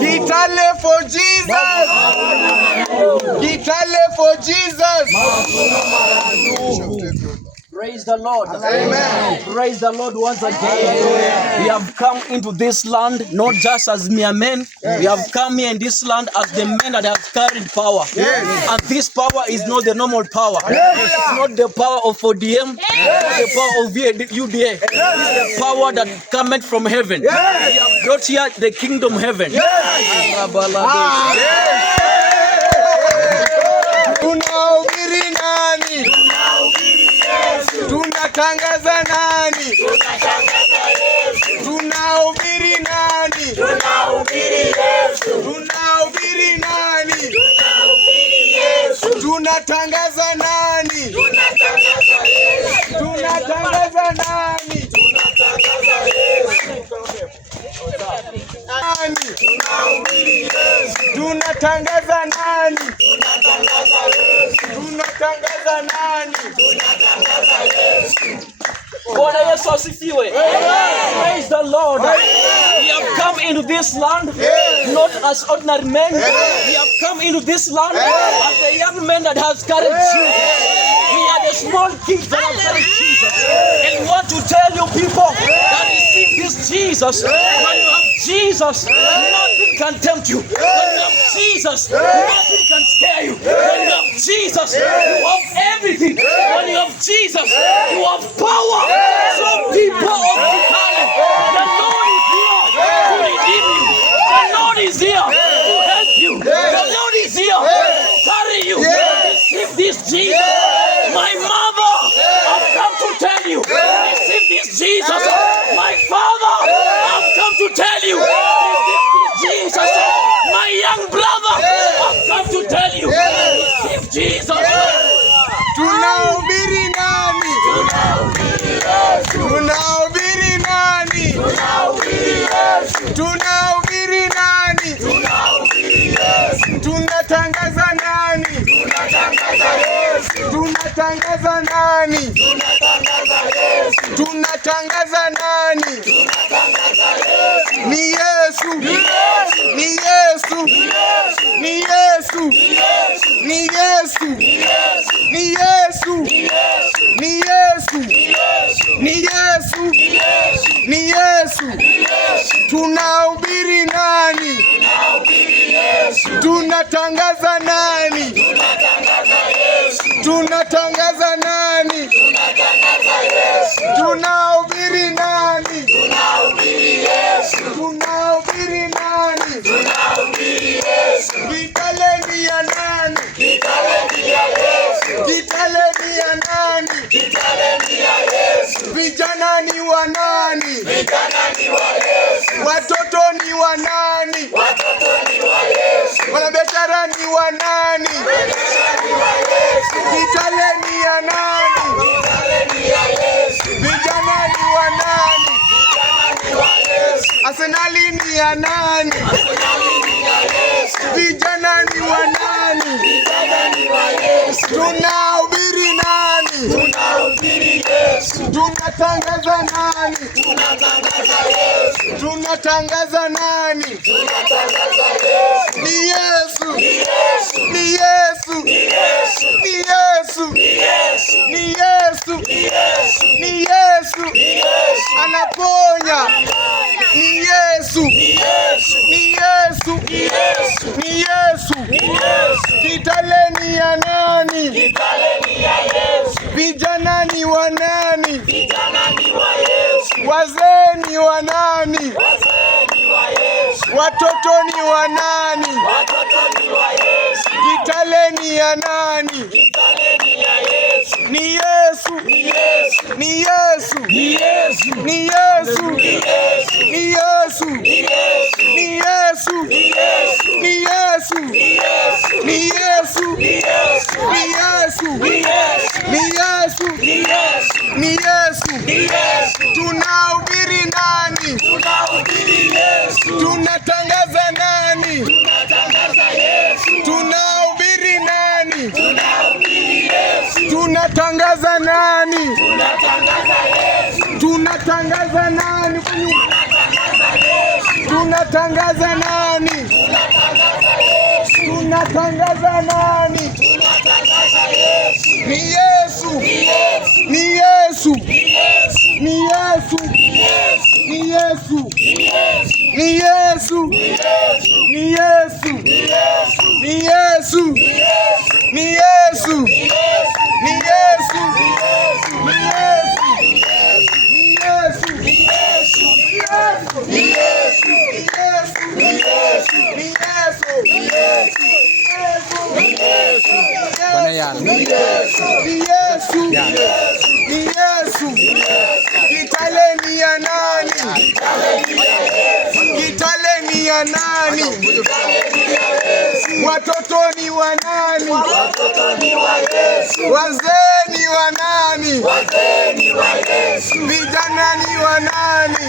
Kitale for Jesus. Kitale for Jesus. Praise the Lord. Amen. Praise the Lord once again. We have come into this land not just as mere men. We have come here in this land as the men that have carried power. And this power is not the normal power. It's not the power of ODM, the power of UDA. It's the power that cometh from heaven. We have brought here the kingdom heaven. Tunahubiri nani? Tunatangaza nani? Tunahubiri nani? Tunahubiri nani? Tunatangaza nani? Tunatangaza nani? Tunatangaza nani? Tunatangaza nani? Bwana Yesu asifiwe. Praise the Lord. We have come into this land not as ordinary men. We have come into this land as the young men that has carried Jesus. We are the small kids that have carried Jesus. And we want to tell you people that receive this Jesus. When you have Jesus, nothing can tempt you. When you have Jesus, nothing can scare you. When you have Jesus, you have everything. When you have Jesus, you have power. So people of the talent, the Lord is here to redeem you. The Lord is here to help you. The Lord is here to carry you. Receive this Jesus. My mother, I've come to tell you. Receive this Jesus. My father, I've come to tell you. Receive this Jesus. My young brother, I've come to tell you. Receive Jesus. Tunahubiri nani? Tunahubiri nani? Tunahubiri nani? Tunatangaza nani? Tunatangaza nani? Tunatangaza nani? Ni Yesu. Ni Yesu. Ni Yesu. Ni Yesu. Ni Yesu. Ni Yesu. Ni Yesu. Ni Yesu. Tunahubiri nani? Tunatangaza nani? Tunatangaza nani? Tunahubiri nani? Tunahubiri nani? Kitale ni ya nani? Kitale ni ya nani? Vijana ni wa nani? Watoto ni wa nani? Wanabiashara ni wa nani? Kitale ni ya nani? Vijana ni wa nani? Arsenali ni ya nani? Vijana ni wa nani? Tunahubiri nani? Tunatangaza nani? Tunatangaza nani? Ni Yesu. Ni Yesu. Ni Yesu. Ni Yesu. Ni Yesu. Anaponya. Ni Yesu. Ni Yesu. Ni Yesu. Kitale ni ya nani? Vijana ni wa nani? Wazee ni wa nani? Watoto ni wa nani? Kitale ni ya nani? Ni Yesu. Ni Yesu. Ni Yesu. Ni Yesu. Ni Yesu. Ni Yesu. Ni Yesu. Ni Yesu. Ni Yesu. Ni Yesu. Tunahubiri nani? Tunatangaza nani? Tunahubiri nani? Tunatangaza nani? Tunatangaza nani? Tunatangaza nani? Tunatangaza nani? Ni Yesu. Ni Yesu. Ni Yesu. Ni Yesu. Ni Yesu. Ni Yesu. Ni Yesu. Ni Yesu. Ni Yesu. Kitale ni ya nani? Kitale ni ya nani? Watoto ni wa nani? Wazee ni wa nani? Vijana ni wa nani?